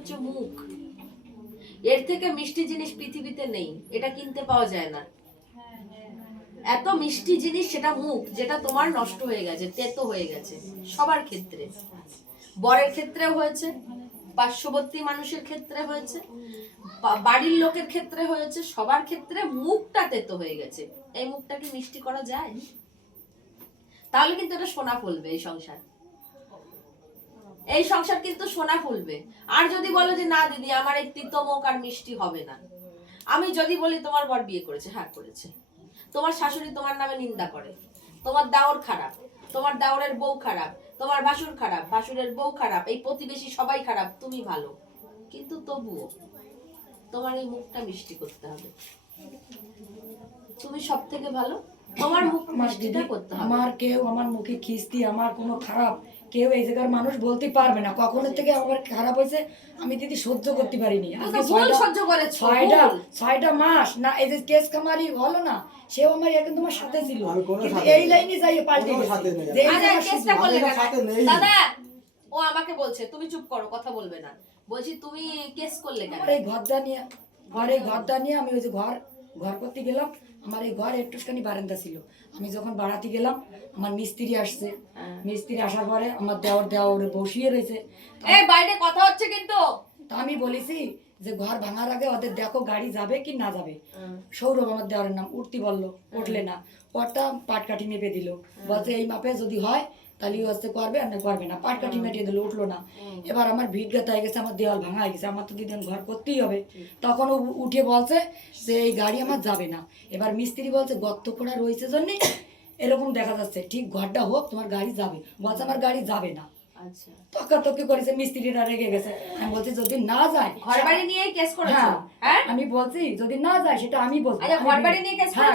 হচ্ছে মুখ। এর থেকে মিষ্টি জিনিস পৃথিবীতে নেই, এটা কিনতে পাওয়া যায় না। এত মিষ্টি জিনিস সেটা মুখ, যেটা তোমার নষ্ট হয়ে গেছে, তেতো হয়ে গেছে। সবার ক্ষেত্রে, বরের ক্ষেত্রে হয়েছে, পার্শ্ববর্তী মানুষের ক্ষেত্রে হয়েছে, বাড়ির লোকের ক্ষেত্রে হয়েছে, সবার ক্ষেত্রে মুখটা তেতো হয়ে গেছে। এই মুখটা কি মিষ্টি করা যায়? তাহলে কিন্তু এটা সোনা ফলবে এই সংসার, এই সংসার কিন্তু সোনা ফলবে। আর যদি বলো যে না দিদি আমার এই তিতো মুখ আর মিষ্টি হবে না, আমি যদি বলি তোমার বর বিয়ে করেছে, হ্যাঁ করেছে, তোমার শাশুড়ি তোমার নামে নিন্দা করে, তোমার দেওর খারাপ, তোমার দেওরের বউ খারাপ, তোমার ভাসুর খারাপ, ভাসুরের বউ খারাপ, এই প্রতিবেশী সবাই খারাপ, তুমি ভালো, কিন্তু তবুও তোমার এই মুখটা মিষ্টি করতে হবে। তুমি সব থেকে ভালো, তোমার মুখ মিষ্টিটা করতে হবে। আমার কেউ আমার মুখে খিস্তি, আমার কোনো খারাপ কেউ এই জায়গার মানুষ বলতে পারবে না কখনো থেকে আমার খারাপ হয়েছে আমি দিদি সহ্য করতে পারিনি। আজকে ছয়টা মাস না এই যে কেস কামারি হলো না, সেও আমার এখন তোমার সাথে ছিল, কিন্তু এই লাইনে যাই পাল্টে দাদা ও আমাকে বলছে তুমি চুপ করো, কথা বলবে না। বলছি তুমি কেস করলে কেন? এই ঘরটা নিয়ে, ঘরটা নিয়ে আমি ওই যে ঘর করতে গেলাম, আমার এই ঘর একটুখানি বারান্দা ছিল, আমি যখন বাড়াতে গেলাম আমার মিস্ত্রি আসছে, মিস্ত্রি আসার পরে আমার দেওর বসিয়ে রয়েছে, এই বাইরে কথা হচ্ছে কিন্তু। তা আমি বলেছি যে ঘর ভাঙার আগে ওদের দেখো গাড়ি যাবে কি না যাবে। সৌরভ আমার দেওয়ারের নাম, উঠতে বললো, উঠলে না, পরটা পাটকাঠি মেপে দিল, বলছে এই মাপে যদি হয় তাহলে হচ্ছে করবে আর না করবে না, পাটকাঠি মেটিয়ে দিল, উঠলো না। এবার আমার ভিড় হয়ে গেছে, আমার দেওয়াল ভাঙা হয়ে গেছে, আমার তো দিদিন ঘর করতেই হবে। তখন ও উঠে বলছে যে এই গাড়ি আমার যাবে না। এবার মিস্ত্রি বলছে গর্ত করা রয়েছে জন্যে এরকম দেখা যাচ্ছে, ঠিক ঘরটা হোক তোমার গাড়ি যাবে, বলছে আমার গাড়ি যাবে না। আচ্ছা, তকাতকি করেছে, মিস্ত্রিরা রেগে গেছে। আমি বলছি যদি না যায়, ঘর বাড়ি নিয়ে কেস করেছো? হ্যাঁ আমি বলছি যদি না যায় সেটা আমি বলছি। আচ্ছা, ঘর বাড়ি নিয়ে কেস হ্যাঁ